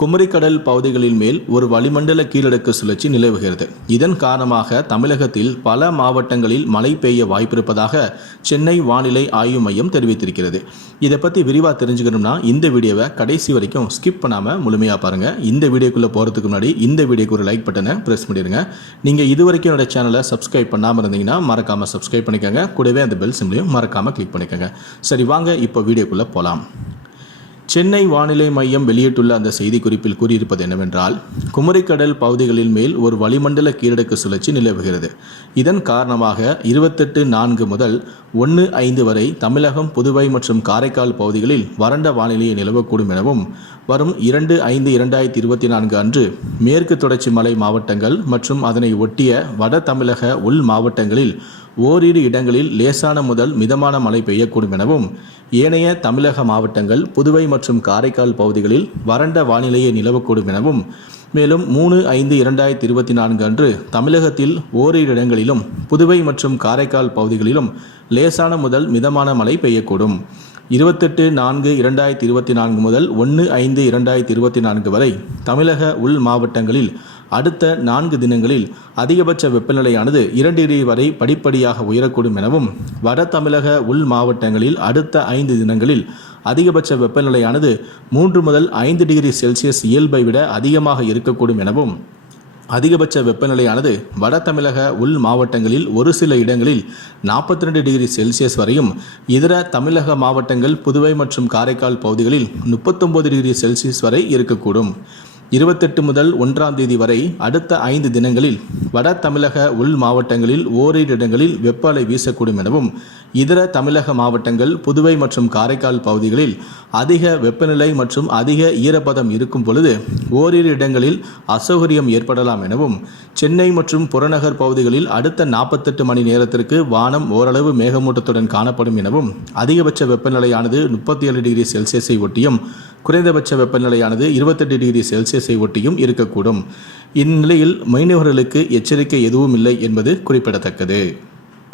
குமரிக்கடல் பகுதிகளின் மேல் ஒரு வளிமண்டல கீழடுக்கு சுழற்சி நிலவுகிறது. இதன் காரணமாக தமிழகத்தில் பல மாவட்டங்களில் மழை பெய்ய வாய்ப்பிருப்பதாக சென்னை வானிலை ஆய்வு மையம் தெரிவித்திருக்கிறது. இதை பற்றி விரிவாக தெரிஞ்சுக்கணும்னா இந்த வீடியோவை கடைசி வரைக்கும் ஸ்கிப் பண்ணாமல் முழுமையாக பாருங்கள் இந்த வீடியோக்குள்ளே போகிறதுக்கு முன்னாடி இந்த வீடியோக்கு ஒரு லைக் பட்டனை ப்ரெஸ் பண்ணிடுங்க. நீங்கள் இது வரைக்கும் என்னோட சேனலை சப்ஸ்கிரைப் பண்ணாமல் இருந்தீங்கன்னா மறக்காமல் சப்ஸ்கிரைப் பண்ணிக்கோங்க. கூடவே அந்த பெல் சிம்லையும் மறக்காமல் கிளிக் பண்ணிக்கோங்க. சரி வாங்க இப்போ வீடியோக்குள்ளே போகலாம் சென்னை வானிலை மையம் வெளியிட்டுள்ள அந்த செய்திக்குறிப்பில் கூறியிருப்பது என்னவென்றால் குமரிக்கடல் பகுதிகளின் மேல் ஒரு வளிமண்டல கீழடுக்கு சுழற்சி நிலவுகிறது. இதன் காரணமாக இருபத்தெட்டு நான்கு முதல் ஒன்று ஐந்து வரை தமிழகம் புதுவை மற்றும் காரைக்கால் பகுதிகளில் வறண்ட வானிலையை நிலவக்கூடும் எனவும் வரும் இரண்டு ஐந்து இரண்டாயிரத்தி இருபத்தி நான்கு அன்று மேற்கு தொடர்ச்சி மலை மாவட்டங்கள் மற்றும் அதனை ஒட்டிய வட தமிழக உள் மாவட்டங்களில் ஓரிரு இடங்களில் லேசான முதல் மிதமான மழை பெய்யக்கூடும் எனவும் ஏனைய தமிழக மாவட்டங்கள் புதுவை மற்றும் காரைக்கால் பகுதிகளில் வறண்ட வானிலையை நிலவக்கூடும் எனவும் மேலும் மூணு ஐந்து இரண்டாயிரத்தி இருபத்தி நான்கு அன்று தமிழகத்தில் ஓரிரு இடங்களிலும் புதுவை மற்றும் காரைக்கால் பகுதிகளிலும் லேசான முதல் மிதமான மழை பெய்யக்கூடும். இருபத்தெட்டு நான்கு இரண்டாயிரத்தி இருபத்தி நான்கு முதல் ஒன்று ஐந்து இரண்டாயிரத்தி இருபத்தி நான்கு வரை தமிழக உள் மாவட்டங்களில் அடுத்த நான்கு தினங்களில் அதிகபட்ச வெப்பநிலையானது இரண்டு டிகிரி வரை படிப்படியாக உயரக்கூடும் எனவும் வட தமிழக உள் மாவட்டங்களில் அடுத்த ஐந்து தினங்களில் அதிகபட்ச வெப்பநிலையானது மூன்று முதல் ஐந்து டிகிரி செல்சியஸ் இயல்பை விட அதிகமாக இருக்கக்கூடும் எனவும் அதிகபட்ச வெப்பநிலையானது வட தமிழக உள் மாவட்டங்களில் ஒரு சில இடங்களில் நாற்பத்தி ரெண்டு டிகிரி செல்சியஸ் வரையும் இதர தமிழக மாவட்டங்கள் புதுவை மற்றும் காரைக்கால் பகுதிகளில் முப்பத்தொம்பது டிகிரி செல்சியஸ் வரை இருக்கக்கூடும். இருபத்தெட்டு முதல் ஒன்றாம் தேதி வரை அடுத்த ஐந்து தினங்களில் வட தமிழக உள் மாவட்டங்களில் ஓரிரு இடங்களில் வெப்ப அலை வீசக்கூடும் எனவும் இதர தமிழக மாவட்டங்கள் புதுவை மற்றும் காரைக்கால் பகுதிகளில் அதிக வெப்பநிலை மற்றும் அதிக ஈரப்பதம் இருக்கும் பொழுது ஓரிரு இடங்களில் அசௌகரியம் ஏற்படலாம் எனவும் சென்னை மற்றும் புறநகர் பகுதிகளில் அடுத்த நாற்பத்தெட்டு மணி நேரத்திற்கு வானம் ஓரளவு மேகமூட்டத்துடன் காணப்படும் எனவும் அதிகபட்ச வெப்பநிலையானது முப்பத்தி ஏழு டிகிரி செல்சியஸை ஒட்டியும் குறைந்தபட்ச வெப்பநிலையானது இருபத்தெட்டு டிகிரி செல்சியஸை ஒட்டியும் இருக்கக்கூடும். இந்நிலையில் மீனவர்களுக்கு எச்சரிக்கை எதுவும் இல்லை என்பது குறிப்பிடத்தக்கது.